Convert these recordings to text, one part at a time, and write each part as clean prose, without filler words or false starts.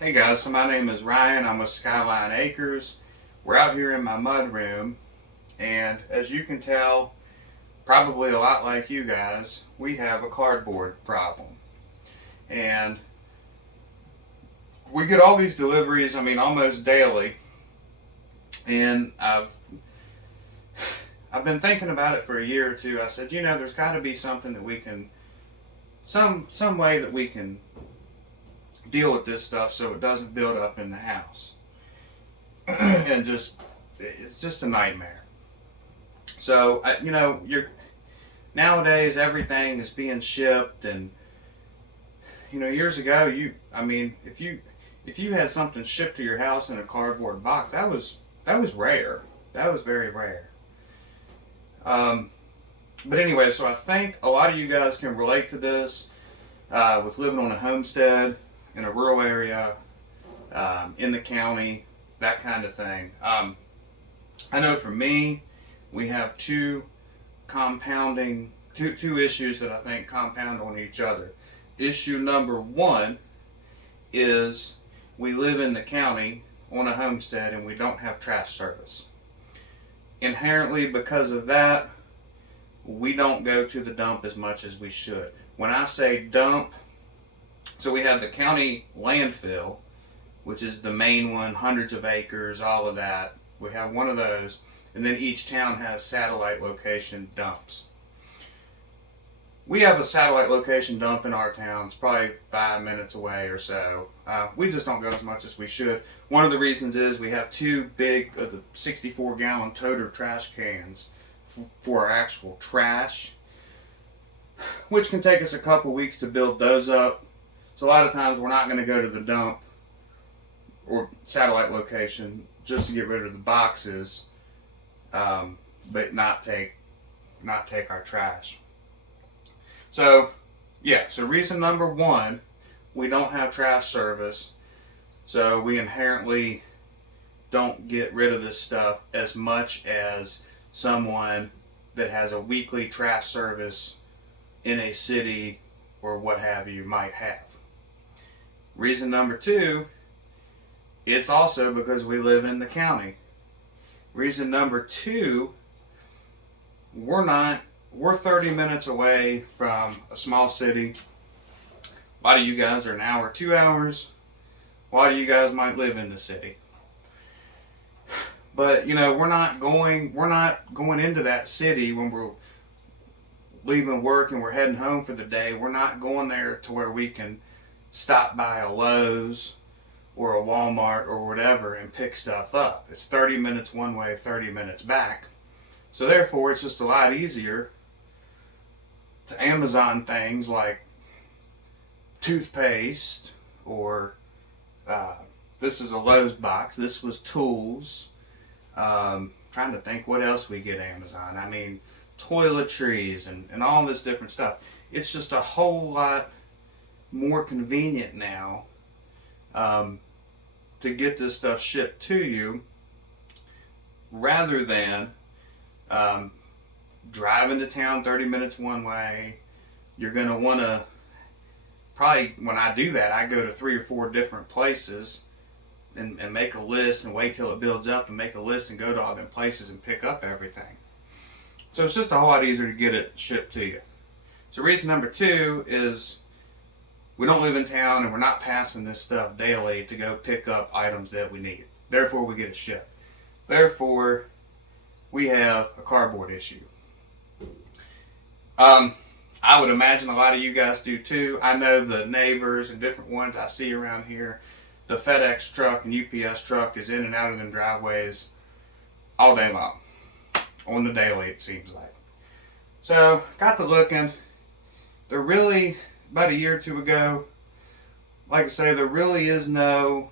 Hey guys, so my name is Ryan. I'm with Skyline Acres. We're out here in my mud room, and as you can tell, probably a lot like you guys, we have a cardboard problem. And we get all these deliveries, almost daily. And I've been thinking about it for a year or two. I said, there's got to be something that we can some way that we can deal with this stuff so it doesn't build up in the house. And it's just a nightmare. So you're nowadays everything is being shipped, and years ago, if you had something shipped to your house in a cardboard box, that was rare. That was very rare. Um, but anyway, so I think a lot of you guys can relate to this with living on a homestead in a rural area, in the county, that kind of thing. I know for me, we have two issues that I think compound on each other. Issue number one is we live in the county on a homestead and we don't have trash service. Inherently, because of that, we don't go to the dump as much as we should. When I say dump, so we have the county landfill, which is the main one, hundreds of acres, all of that. We have one of those, and then each town has satellite location dumps. We have a satellite location dump in our town. It's probably 5 minutes away or so. We just don't go as much as we should. One of the reasons is we have two big of the 64-gallon toter trash cans for our actual trash, which can take us a couple weeks to build those up. So a lot of times we're not going to go to the dump or satellite location just to get rid of the boxes, but not take our trash. So reason number one, we don't have trash service, so we inherently don't get rid of this stuff as much as someone that has a weekly trash service in a city or what have you might have. Reason number two, it's also because we live in the county. Reason number two, we're 30 minutes away from a small city. A lot of you guys are an hour, 2 hours. A lot of you guys might live in the city. But we're not going into that city when we're leaving work and we're heading home for the day. We're not going there to where we can stop by a Lowe's or a Walmart or whatever and pick stuff up. It's 30 minutes one way, 30 minutes back. So therefore, it's just a lot easier to Amazon things like toothpaste, or this is a Lowe's box. This was tools. Trying to think what else we get Amazon. Toiletries and all this different stuff. It's just a whole lot more convenient now to get this stuff shipped to you rather than driving to town 30 minutes one way. You're going to want to, probably when I do that, I go to 3 or 4 different places and make a list and wait till it builds up and make a list and go to all them places and pick up everything. So it's just a whole lot easier to get it shipped to you. So reason number two is we don't live in town and we're not passing this stuff daily to go pick up items that we need. Therefore, we get it shipped. Therefore, we have a cardboard issue. I would imagine a lot of you guys do too. I know the neighbors and different ones I see around here. The FedEx truck and UPS truck is in and out of them driveways all day long. On the daily, it seems like. So, got to looking. There really, about a year or two ago, like I say, there really is no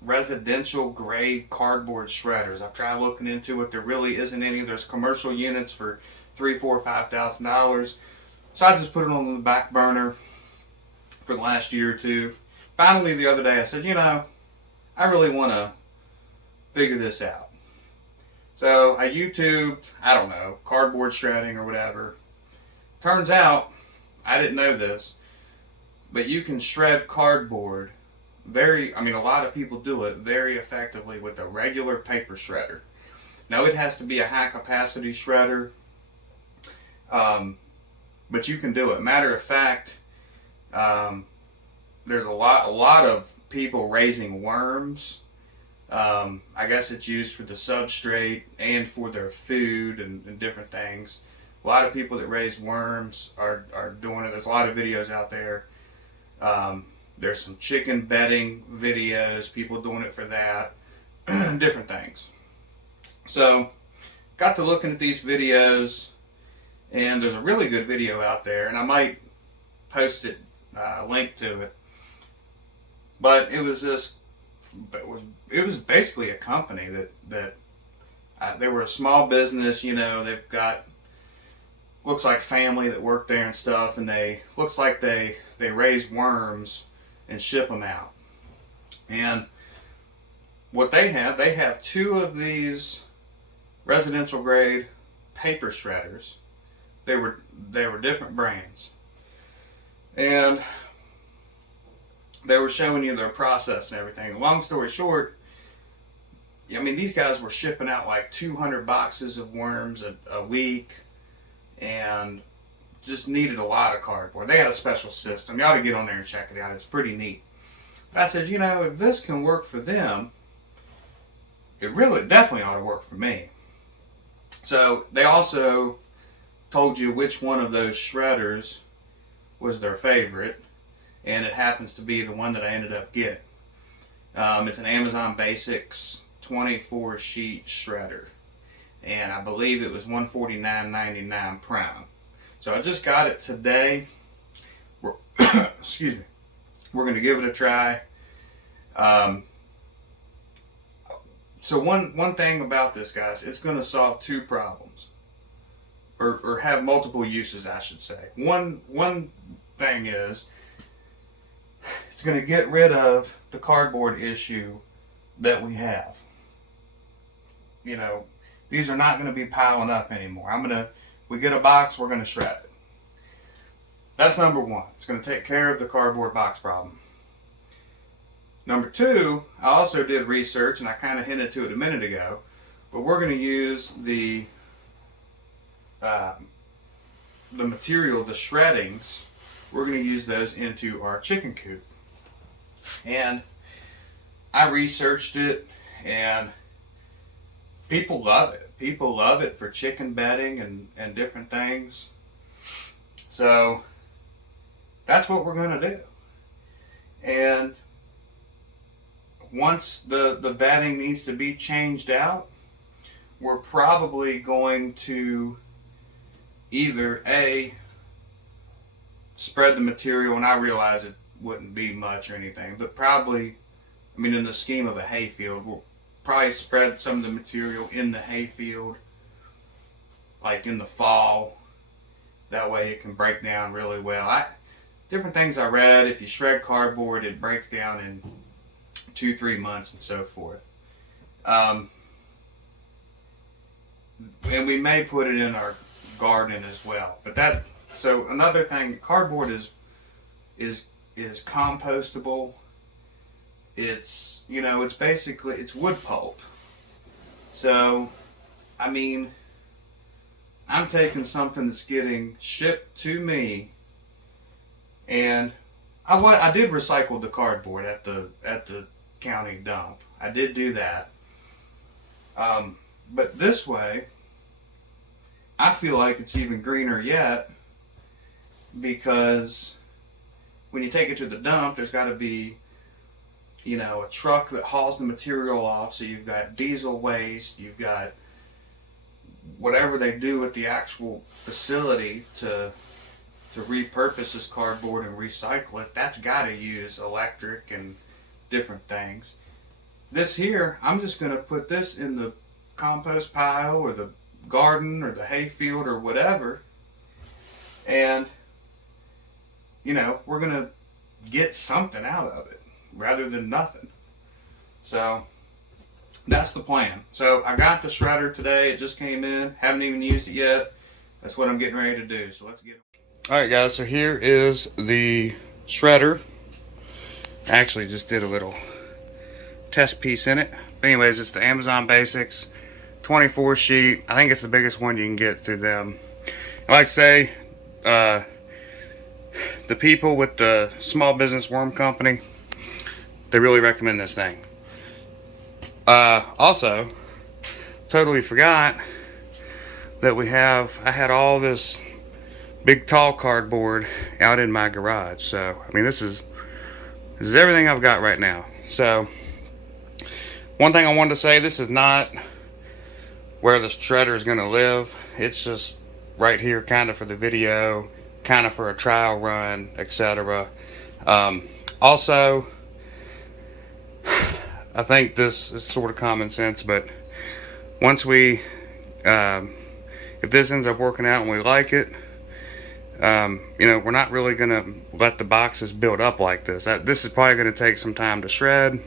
residential grade cardboard shredders. I've tried looking into it. There really isn't any. There's commercial units for $3,000, $4,000, $5,000. So I just put it on the back burner for the last year or two. Finally, the other day, I said, I really want to figure this out. So I YouTubed, I don't know, cardboard shredding or whatever. Turns out, I didn't know this, but you can shred cardboard a lot of people do it very effectively with a regular paper shredder. Now it has to be a high capacity shredder, but you can do it. Matter of fact, there's a lot of people raising worms. I guess it's used for the substrate and for their food and different things. A lot of people that raise worms are doing it. There's a lot of videos out there. There's some chicken bedding videos, people doing it for that, different things. So, got to looking at these videos, and there's a really good video out there, and I might post it, link to it. But it was basically a company that they were a small business. They've got, looks like family that work there and stuff, and they raise worms and ship them out. And what they have 2 of these residential grade paper shredders. They were different brands, and they were showing you their process and everything. Long story short, these guys were shipping out like 200 boxes of worms a week, and just needed a lot of cardboard. They had a special system. You ought to get on there and check it out. It's pretty neat. But I said, if this can work for them, it really definitely ought to work for me. So they also told you which one of those shredders was their favorite, and it happens to be the one that I ended up getting. It's an Amazon Basics 24 sheet shredder, and I believe it was $149.99 Prime. So I just got it today. Excuse me. We're going to give it a try. So one thing about this, guys, it's going to solve 2 problems, or have multiple uses, I should say. One thing is, it's going to get rid of the cardboard issue that we have. These are not going to be piling up anymore. We get a box, we're going to shred it. That's number 1. It's going to take care of the cardboard box problem. Number 2, I also did research, and I kind of hinted to it a minute ago, but we're going to use the material, the shreddings. We're going to use those into our chicken coop. And I researched it, and people love it. People love it for chicken bedding and different things. So that's what we're going to do. And once the bedding needs to be changed out, we're probably going to either spread the material, and I realize it wouldn't be much or anything, but probably, in the scheme of a hayfield, we'll probably spread some of the material in the hayfield, like in the fall. That way it can break down really well. Different things I read, if you shred cardboard, it breaks down in 2-3 months and so forth. And we may put it in our garden as well. So another thing, cardboard is compostable. It's, it's basically, it's wood pulp. So, I'm taking something that's getting shipped to me, and I did recycle the cardboard at the county dump. I did do that. But this way, I feel like it's even greener yet, because when you take it to the dump, there's got to be, a truck that hauls the material off. So you've got diesel waste, you've got whatever they do at the actual facility to repurpose this cardboard and recycle it. That's got to use electric and different things. This here, I'm just going to put this in the compost pile or the garden or the hayfield or whatever, and we're going to get something out of it rather than nothing. So that's the plan. So I got the shredder today. It just came in. Haven't even used it yet. That's what I'm getting ready to do. So let's get it. All right, guys. So here is the shredder. I actually just did a little test piece in it. But anyways, it's the Amazon Basics 24 sheet. I think it's the biggest one you can get through them. And like I say, the people with the small business worm company, they really recommend this thing. Also, totally forgot that I had all this big tall cardboard out in my garage. So I mean, this is everything I've got right now. So one thing I wanted to say, this is not where the shredder is going to live. It's just right here, kind of for the video, kind of for a trial run, etc. Also, I think this is sort of common sense, but once we if this ends up working out and we like it, you know, we're not really gonna let the boxes build up like this. This is probably gonna take some time to shred.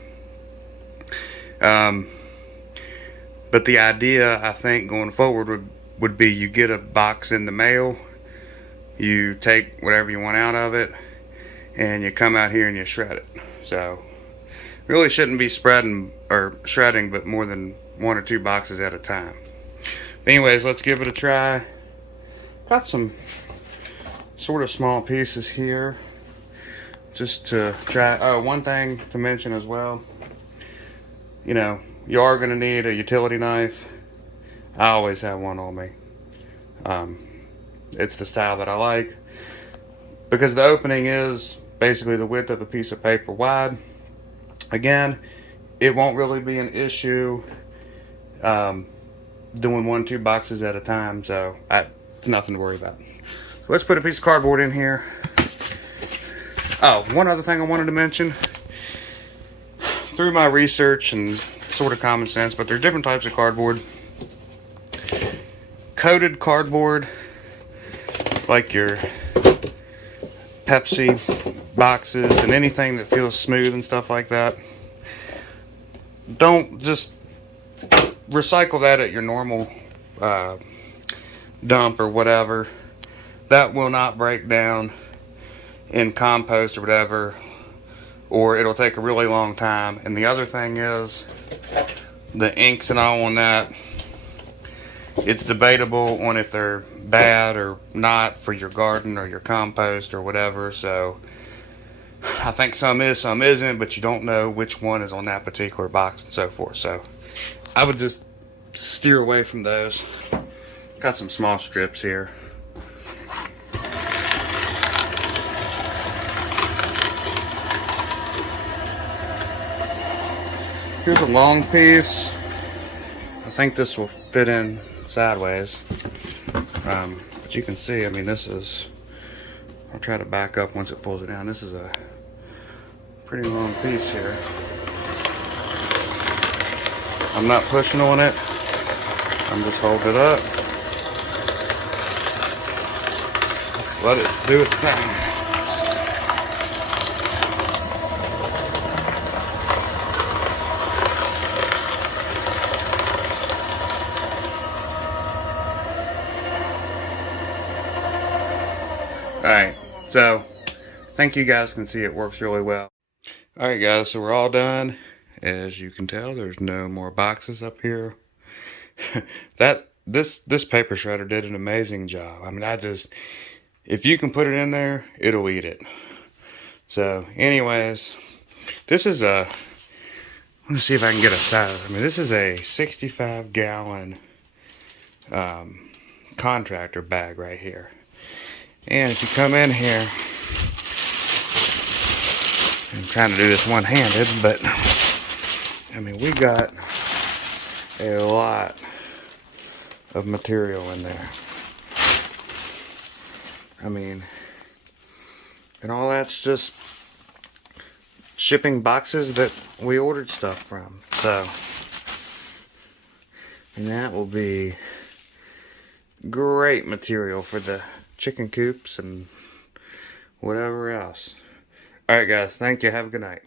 But the idea, I think, going forward would be you get a box in the mail, you take whatever you want out of it, and you come out here and you shred it. So really shouldn't be spreading or shredding but more than 1 or 2 boxes at a time. But anyways, let's give it a try. Got some sort of small pieces here just to try. Oh, one thing to mention as well, you know, you are going to need a utility knife. I always have one on me. It's the style that I like because the opening is basically the width of a piece of paper wide. Again, it won't really be an issue doing 1 or 2 boxes at a time, so it's nothing to worry about. Let's put a piece of cardboard in here. Oh, one other thing I wanted to mention. Through my research and sort of common sense, but there are different types of cardboard. Coated cardboard, like your Pepsi boxes and anything that feels smooth and stuff like that, don't just recycle that at your normal dump or whatever. That will not break down in compost or whatever, or it'll take a really long time. And the other thing is the inks and all on that, it's debatable on if they're bad or not for your garden or your compost or whatever. So I think some is, some isn't, but you don't know which one is on that particular box and so forth. So I would just steer away from those. Got some small strips here. Here's a long piece. I think this will fit in sideways. But you can see, I mean, this is, I'll try to back up once it pulls it down. This is a pretty long piece here. I'm not pushing on it. I'm just holding it up. Let's let it do its thing. Alright, so I think you guys can see it works really well. Alright guys, so we're all done. As you can tell, there's no more boxes up here. This paper shredder did an amazing job. I mean, if you can put it in there, it'll eat it. So anyways, this is let me see if I can get a size. I mean, this is a 65-gallon contractor bag right here. And if you come in here, I'm trying to do this one-handed, but I mean, we got a lot of material in there. I mean, and all that's just shipping boxes that we ordered stuff from. So, and that will be great material for the chicken coops and whatever else. Alright guys, thank you. Have a good night.